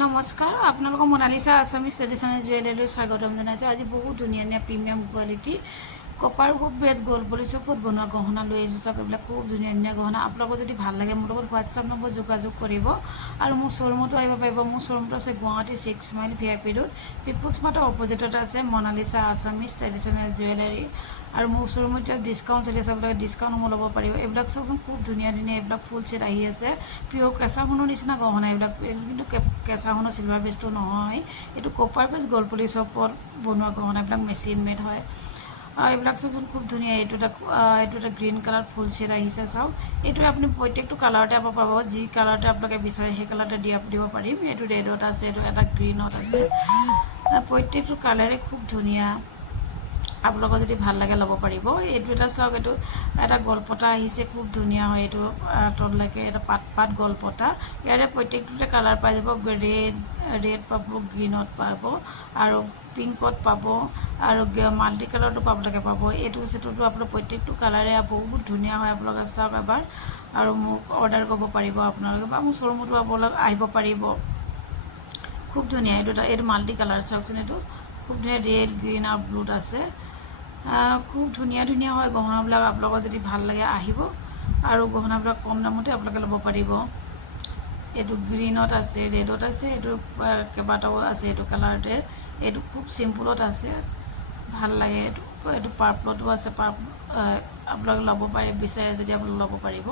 নমস্কাৰ আপোনালোকক Mona Lisa Assamese traditional জুৱেলাৰীলৈ স্বাগতম জনাইছোঁ। আজি বহুত ধুনীয়া ধুনীয়া প্ৰিমিয়াম কোৱালিটি কপাৰ বেছ গ'ল্ড পলিচৰ ওপৰত বনোৱা গহনা লৈ আহিছোঁ। চাওক এইবিলাক খুব ধুনীয়া ধুনীয়া গহনা। আপোনালোকৰ যদি ভাল লাগে মোৰ লগত হোৱাটছআপ নম্বৰ যোগাযোগ কৰিব আৰু মোৰ শ্ব'ৰুমতো আহিব পাৰিব। মোৰ শ্ব'ৰুমটো আছে Guwahati 6 mile VIP road, people's মাৰ্টৰ অপজিটত আছে মোনালিসা আছামিজ ট্ৰেডিশ্যনেল জুৱেলাৰী। আৰু মোৰ শ্ব'ৰুমত এতিয়া ডিছকাউণ্ট চলি আছে, আপোনালোকে ডিছকাউণ্টসমূহ ল'ব পাৰিব। এইবিলাক চাওকচোন খুব ধুনীয়া ধুনীয়া এইবিলাক ফুল ছেট আহি আছে। পিয়'ৰ কেঁচা সোণৰ নিচিনা গহনা এইবিলাক, কিন্তু কেঁচা সোণৰ চিলভাৰ বেছটো নহয়, এইটো কপাৰ বেছ গ'ল্ড পলিচৰ ওপৰত বনোৱা গহনা। এইবিলাক মেচিন মেড হয়। এইবিলাক চাওকচোন খুব ধুনীয়া। এইটো এটা গ্ৰীণ কালাৰ ফুল ছেট আহিছে। চাওক এইটো আপুনি প্ৰত্যেকটো কালাৰতে পাব, যি কালাৰতে আপোনালোকে বিচাৰে সেই কালাৰতে দিব পাৰিম। এইটো ৰেডত আছে, এইটো এটা গ্ৰীণত আছে। প্ৰত্যেকটো কালাৰে খুব ধুনীয়া। আপোনালোকৰ যদি ভাল লাগে ল'ব পাৰিব। এইটো এটা চাওক, এইটো এটা গলপতা আহিছে, খুব ধুনীয়া হয়। এইটো তললৈকে এটা পাত গলপতা। ইয়াৰে প্ৰত্যেকটোতে কালাৰ পাই যাব। ৰেড পাব, গ্ৰীণত পাব আৰু পিংকত পাব আৰু মাল্টি কালাৰটো আপোনালোকে পাব। এইটো ছেটতো আপোনাৰ প্ৰত্যেকটো কালাৰে বহুত ধুনীয়া হয়। আপোনালোকে চাওক এবাৰ আৰু মোক অৰ্ডাৰ কৰিব পাৰিব আপোনালোকে, বা মোৰ শ্ব'ৰুমতো আপোনালোকে আহিব পাৰিব। খুব ধুনীয়া। এইটো মাল্টি কালাৰ চাওকচোন, এইটো খুব ধুনীয়া ৰেড, গ্ৰীণ আৰু ব্লুত আছে। খুব ধুনীয়া ধুনীয়া হয় গহনাবিলাক। আপোনালোকৰ যদি ভাল লাগে আহিব আৰু গহনাবিলাক কম দামতে আপোনালোকে ল'ব পাৰিব। এইটো গ্ৰীণত আছে, ৰেডত আছে, এইটো কেইবাটাও আছে এইটো কালাৰতে। এইটো খুব চিম্পুলত আছে, ভাল লাগে। এইটো পাৰ্পলতো আছে। আপোনালোকে ল'ব পাৰে, বিচাৰে যদি আপোনালোকে ল'ব পাৰিব।